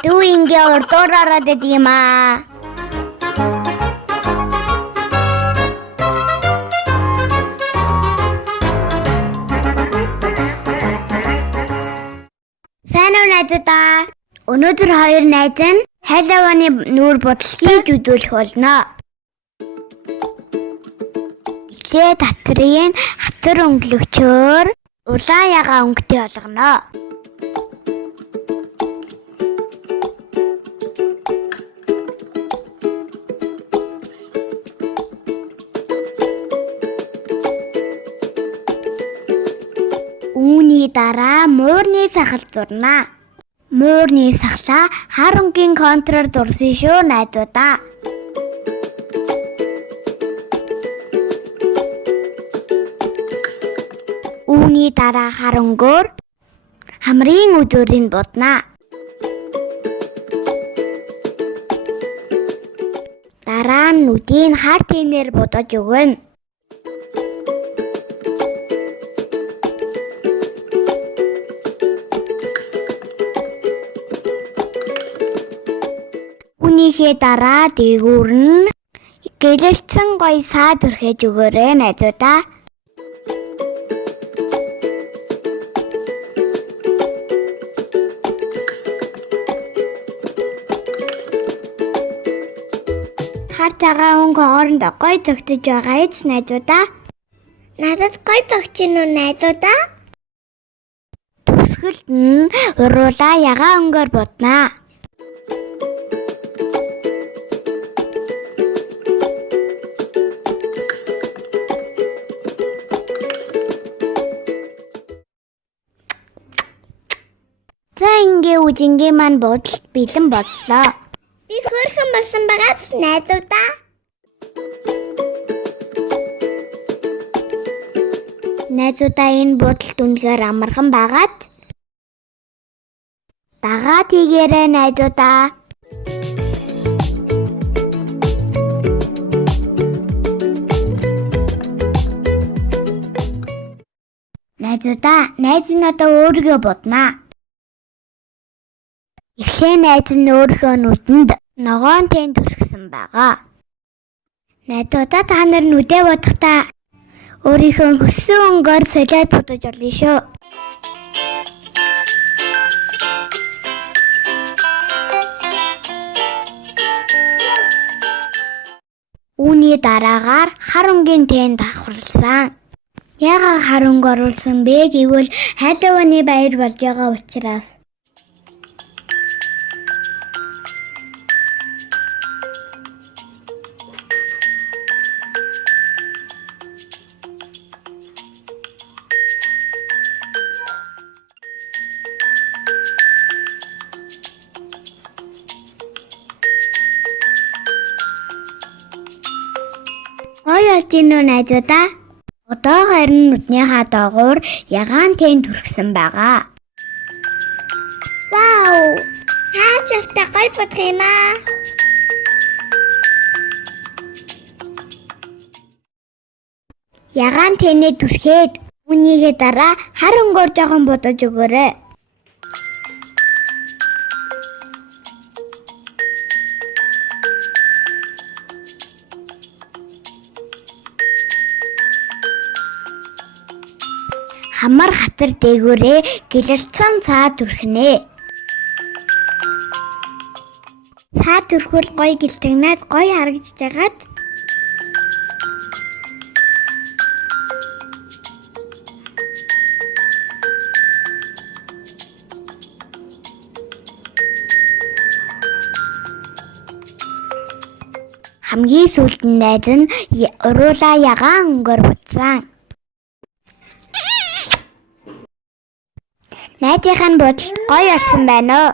Дүү ингээ урдуур ороод идэм аа. Сайн уу найзуудаа? Өнөөдөр хоёр найз нь хайлаваны нүүр бодол хийж үзүүлэх болно. Эхлээд татрын хатар өнгөлөгчөөр улаан ягаан өнгөтэй болгоно. Үүний дараа муурны сахал зурна. Муурны сахлаа хар өнгийн контроор зурсан шүү найзуудаа. Үүний дараа хар өнгөөр хамрын үзүүрийг будна. Дараа нь нүдийг хар тэнээр будаж өгнө. Үүнийхээ дараа дээгүүр нь гэлэлцэн гоё саад өрхөж өгөөрэй найзуудаа. Хар цагаан өнгө хоорондоо гоё зөгтөж байгаа эц найзуудаа. Надад гоё зөгч гинүү найзуудаа. Төгсгөлд нь уруулаа ягаан өнгөөр буднаа. За ингээ үжингийн маань буудалд бэлэн боллоо. Би хөөрхөн болсон байгаас найзуудаа. Найзуудаа энэ буудалд үнэхээр амархан байгаад дагаад хийгээрэй найзуудаа. Найзуудаа, найз нь одоо өөрийгөө буднаа. Эхлээ найз нь өөрийнхөө нүдэнд ногоон тэнд хүрсэн байгаа. Найзуудаа та нар нүдээ бодохдоо өөрийнхөө хүссэн өнгөөр солиод будаж олно шүү. Үүний дараагаар хар өнгийн тэнд давхарласан. Яагаад хар өнгө оруулсан бэ гэвэл хайлаваны баяр болж байгаа учраас. Гинөө найзуудаа. Одоо харин нүднийхаа доогуур ягаан тэнд хүрсэн байгаа. Вау! Хаач автаа гоё бодох юм аа. Ягаан тэнээ түрхээд үүнийгээ дараа хар өнгөөр жоохон будаж өгөөрэй. Хамар хатар дээгүүрээ гэлэлцэн цаад үрхнэ. Цаад үрхвэл гоё гэлтэгнээд гоё харагдаж байгаад хамгийн сүүлд нь найз нь уруулаа ягаан өнгөөр будсан. Найзынх нь бодолд гоё болсон байна уу?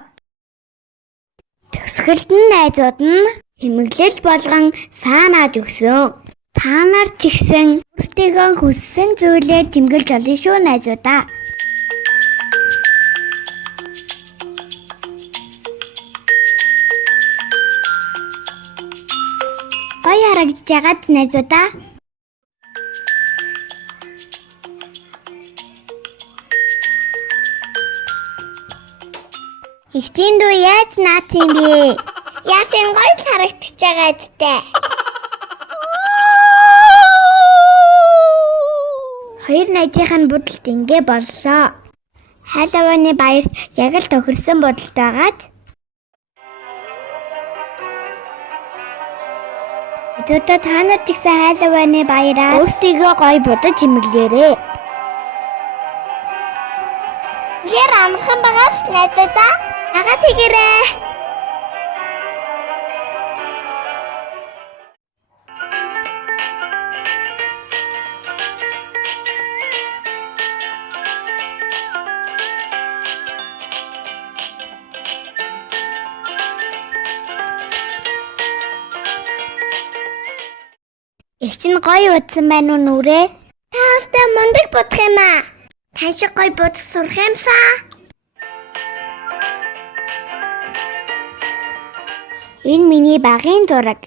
Төгсгөлд нь найзууд нь хэмэглэл болгон саанаад өгсөн. Та нар ч ихсэн өөрсдийнхөө хүссэн зүйлээр тэмгэлж олно шүү найзуудаа. Гоё харагдаж байгаад найзуудаа. Игчийн дүү яаж наац юм бэ? Яасан гоё харагдаж байгаа зүтэй. Хоёр найзынх нь будалд ингээ боллоо. Хайлаваны баярт яг л тохирсон будалд байгаад Тэдээ та нар ч гэсэн хайлаваны баяраа өөрсдийгөө гоё будаж хэмэглээрэй. Яар амархан байгаас найзуудаа нагаад хийгээрэй. Их чинь гоё удсан байна уу нүрээ? Та өстэй мундаг будах юм аа. Та шиг гоё будах сурах юмсаа. Энэ миний багын зураг.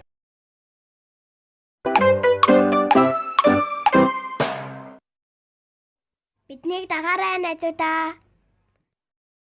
Биднийг дагаарай найзуудаа.